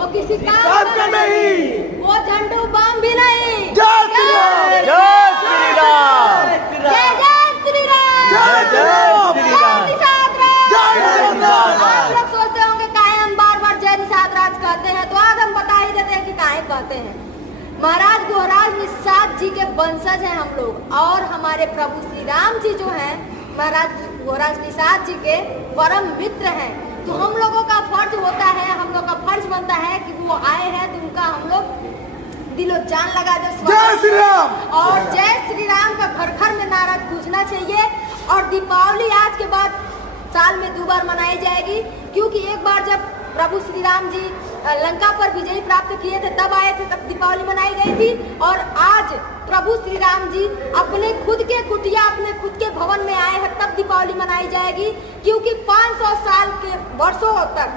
वो किसी काम का नहीं, वो झंडू बम भी नहीं। जय श्री राम, जय श्री राम, जय जय श्री राम, जय श्री राम, जय निषाद राज। जय आप लोग सोचते होंगे काहे हम बार बार जय निषाद राज कहते हैं, तो आज हम बता ही देते हैं कि काहे कहते हैं। महाराज गोहराज निषाद जी के वंशज हैं हम लोग, और हमारे प्रभु श्री राम जी जो हैं महाराज गोहराज निषाद जी के परम मित्र हैं। तो हम लोगों का फर्ज होता है, हम लोग का फर्ज बनता है कि वो आए हैं तो उनका हम लोग दिलो जान लगा दे। जय श्री राम, और जय श्री राम का घर घर में नारा गूंजना चाहिए। और दीपावली आज के बाद साल में 2 बार मनाई जाएगी, क्योंकि एक बार जब प्रभु श्री राम जी लंका पर विजय प्राप्त किए थे तब आए थे, तब दीपावली मनाई गई थी। और आज प्रभु श्री राम जी अपने खुद के कुटिया, अपने खुद के भवन में आए हैं, तब दीपावली मनाई जाएगी। क्योंकि 500 साल के वर्षों तक